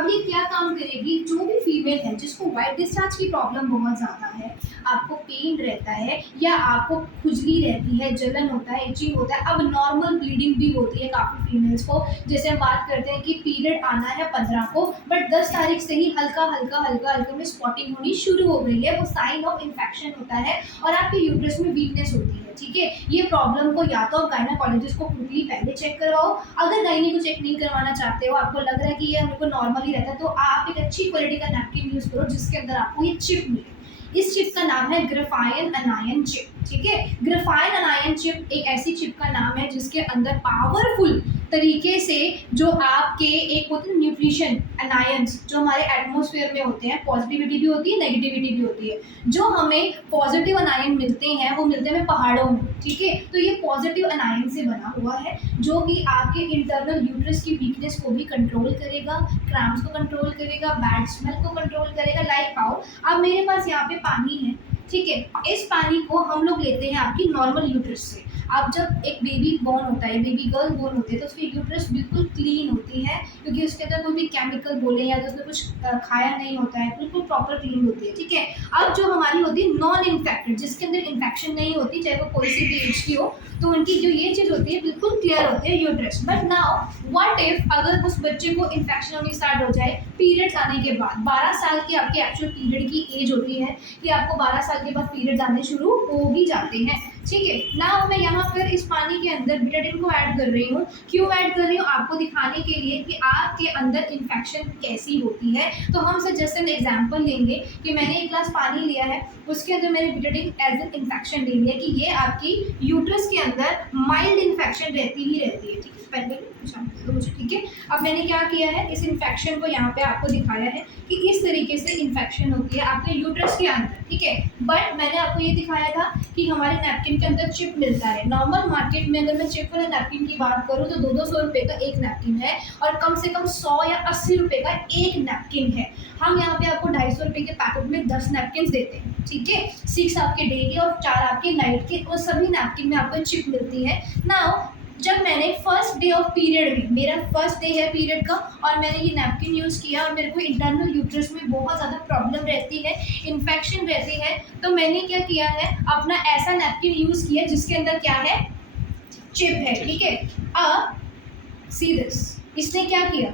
अब ये क्या काम करेगी, जो भी फीमेल है जिसको वाइट डिस्चार्ज की प्रॉब्लम बहुत ज़्यादा है, आपको पेन रहता है या आपको खुजली रहती है, जलन होता है, इचिंग होता है, अब नॉर्मल ब्लीडिंग भी होती है काफ़ी फीमेल्स को। जैसे हम बात करते हैं कि पीरियड आना है 15 को, बट 10 तारीख से ही हल्का हल्का हल्का हल्का में स्पॉटिंग होनी शुरू हो गई है, वो साइन ऑफ इन्फेक्शन होता है और आपके यूट्रस में वीकनेस होती है। ठीक है, ये प्रॉब्लम को या तो आप गायनाकोलॉजिस्ट को क्विकली पहले चेक करवाओ, अगर गायनी को चेक नहीं करवाना चाहते हो, आपको लग रहा है कि ये हमको नॉर्मल ही रहता है, तो आप एक अच्छी क्वालिटी का नैपकिन यूज करो जिसके अंदर आपको ये चिप मिले। इस चिप का नाम है ग्राफाइन अनायन चिप। ठीक है, ग्राफाइन अनायन चिप एक ऐसी चिप का नाम है जिसके अंदर पावरफुल तरीके से जो आपके एक होते हैं न्यूट्रिशन अनायंस जो हमारे एटमॉस्फेयर में होते हैं, पॉजिटिविटी भी होती है, नेगेटिविटी भी होती है। जो हमें पॉजिटिव अनायन मिलते हैं वो मिलते हैं पहाड़ों में। ठीक है, तो ये पॉजिटिव अनायन से बना हुआ है जो कि आपके इंटरनल यूट्रस की वीकनेस को भी कंट्रोल करेगा, क्रैम्प्स को कंट्रोल करेगा, बैड स्मेल को कंट्रोल करेगा। लाइक आओ, अब मेरे पास यहाँ पे पानी है, ठीक है, इस पानी को हम लोग लेते हैं आपकी नॉर्मल यूट्रस से। अब जब एक बेबी बॉर्न होता है, बेबी गर्ल बॉर्न होती है, तो उसकी यूट्रस बिल्कुल क्लीन होती है क्योंकि उसके अंदर कोई भी केमिकल बोले या तो उसने कुछ खाया नहीं होता है, बिल्कुल प्रॉपर क्लीन होती है। ठीक है, अब जो हमारी होती है नॉन इन्फेक्टेड, जिसके अंदर इन्फेक्शन नहीं होती, चाहे वो कोई सी भी एज की हो, तो उनकी जो ये चीज़ होती है बिल्कुल क्लियर होती है uterus. But now what if अगर उस बच्चे को इन्फेक्शन होनी स्टार्ट हो जाए पीरियड्स आने के बाद, 12 साल की आपकी एक्चुअल पीरियड की एज होती है कि आपको 12 साल के बाद पीरियड्स आने शुरू हो भी जाते हैं। ठीक है, नाउ मैं यहाँ पर इस पानी के अंदर बिटाडिन को ऐड कर रही हूँ। क्यों ऐड कर रही हूँ? आपको दिखाने के लिए कि आपके अंदर इन्फेक्शन कैसी होती है। तो हम से जस्ट एन एग्जांपल लेंगे कि मैंने एक ग्लास पानी लिया है, उसके अंदर मैंने बिटाडिन एज एन इन्फेक्शन ले लिया कि ये आपकी यूट्रस के अंदर माइल्ड इन्फेक्शन रहती ही रहती है। ठीक है, पहले तो मुझे, ठीक है, अब मैंने क्या किया है, इस इन्फेक्शन को यहाँ पे आपको दिखाया है कि इस तरीके से इन्फेक्शन होती है आपके यूट्रस के अंदर। ठीक है, बट मैंने आपको ये दिखाया था कि हमारे नैपकिन के अंदर चिप मिलता है। नॉर्मल मार्केट में अगर मैं चिप वाले नैपकिन की बात करूँ तो 200 रुपये का एक नैपकिन है और कम से कम 100 या 80 रुपये का एक नैपकिन है। हम यहाँ पे आपको 250 रुपये के पैकेट में 10 नैपकिन देते हैं। ठीक है, 6 आपके डे के और 4 आपके नाइट के, और सभी नैपकिन में आपको चिप मिलती है। नाउ जब मैंने फर्स्ट डे ऑफ पीरियड में, मेरा फर्स्ट डे है पीरियड का, और मैंने ये नैपकिन यूज़ किया और मेरे को इंटरनल यूट्रस में बहुत ज़्यादा प्रॉब्लम रहती है, इन्फेक्शन रहती है, तो मैंने क्या किया है, अपना ऐसा नैपकिन यूज़ किया जिसके अंदर क्या है, चिप है। ठीक है, अब सी दिस, इसने क्या किया,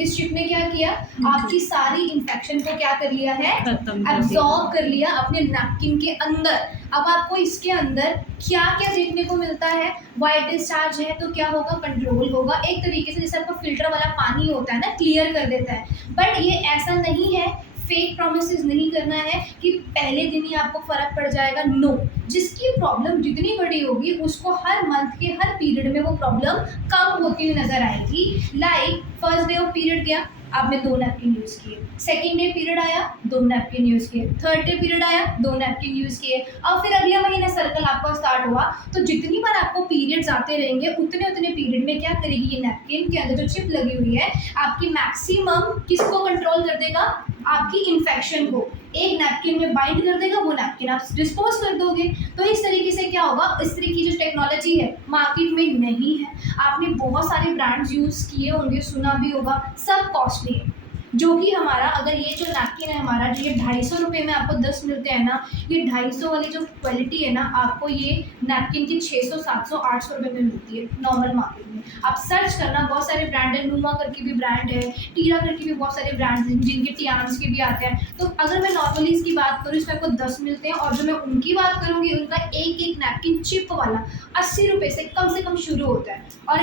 इस चिप ने क्या किया, आपकी सारी इन्फेक्शन को क्या कर लिया है, एब्जॉर्ब कर लिया अपने नैपकिन के अंदर। अब आपको इसके अंदर क्या क्या देखने को मिलता है, वाइट डिस्चार्ज है तो क्या होगा, कंट्रोल होगा। एक तरीके से जैसे आपका फिल्टर वाला पानी होता है ना, क्लियर कर देता है। बट ये ऐसा नहीं है, फेक प्रोमिसेस नहीं करना है कि पहले दिन ही आपको फर्क पड़ जाएगा। नो, जिसकी प्रॉब्लम जितनी बड़ी होगी उसको हर मंथ के हर पीरियड में वो प्रॉब्लम कम होती हुई नजर आएगी। Like first day of period गया, आपने 2 नैपकिन यूज़ किए, सेकेंड डे पीरियड आया 2 नैपकिन यूज़ किए, थर्ड डे पीरियड आया 2 नैपकिन यूज़ किए, अब फिर अगले महीने सर्कल आपका स्टार्ट हुआ। तो जितनी बार आपको पीरियड्स आते रहेंगे उतने उतने पीरियड में क्या करेगी, ये नैपकिन के अंदर जो चिप लगी हुई है आपकी मैक्सिमम किसको कंट्रोल कर देगा, आपकी इन्फेक्शन को। एक नैपकिन में बाइंड कर देगा, वो नैपकिन आप डिस्पोज कर दोगे। तो इस तरीके से क्या होगा, इस तरीके की जो टेक्नोलॉजी है मार्केट में नहीं है। आपने बहुत सारे ब्रांड्स यूज़ किए होंगे, सुना भी होगा, सब कॉस्टली है। जो कि हमारा, अगर ये जो नैपकिन है हमारा, जो ये 250 रुपये में आपको 10 मिलते हैं ना, ये 250 वाली जो क्वालिटी है ना, आपको ये नैपकिन की 600 700 800 रुपये में मिलती है नॉर्मल मार्केट में। आप सर्च करना, बहुत सारे ब्रांड है, नूमा करके भी ब्रांड है, टीरा करके भी बहुत सारे ब्रांड्स हैं जिनके टियान्स के भी आते हैं। तो अगर मैं नॉर्मली इसकी बात करूँ, इसमें आपको 10 मिलते हैं, और जो मैं उनकी बात करूँगी उनका एक नैपकिन चिप वाला 80 रुपये से कम शुरू होता है, और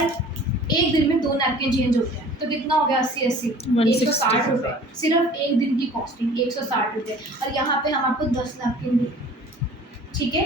एक दिन में 2 नैपकिन चेंज होते हैं। तो कितना हो गया, 80 160 रुपये, सिर्फ एक दिन की कॉस्टिंग 160 रुपये, और यहाँ पे हम आपको 10 नैपकिन दें। ठीक है,